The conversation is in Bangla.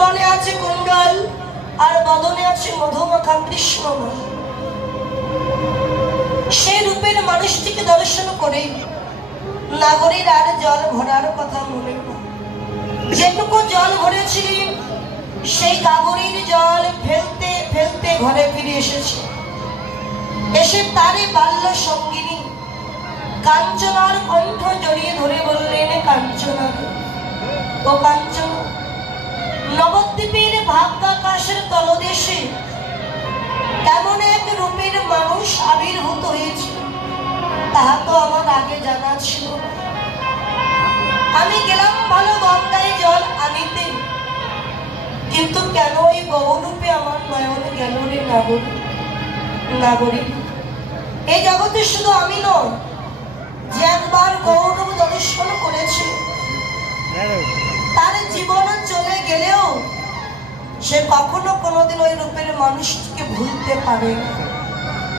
যৌবনে আছে কুণ্ডল আর বদনে আছে মধুমাখা কৃষ্ণময়। সেই রূপের মানুষটিকে দর্শন করে নাগরীর আর জল ভরার কথা মনে না। যেটুকু জল ভরেছিলেন সেই গাগরের জল ফেলতে ফেলতে ঘরে ফিরে এসেছে। এসে তারই বাল্য সঙ্গিনী কাঞ্চনার কণ্ঠ জড়িয়ে ধরে বললেন, কাঞ্চনা ও কাঞ্চন, নবদ্বীপের ভাগ্যাকাশের তলদেশে এমন এক রূপের মানুষ আবির্ভূত হয়েছে, তাহা তো আমার আগে জানা ছিল না। আমি গেলাম ভালো গঙ্গায় জল আনিতে, কিন্তু কেন এই গৌরূপে আমার নয়নে গেল রে নাগরী। এই জগতে শুধু আমি নয়, যে একবার গৌরব দর্শন করেছে তার জীবন চলে গেলেও সে কখনো কোনোদিন ওই রূপের মানুষটিকে ভুলতে পারে না।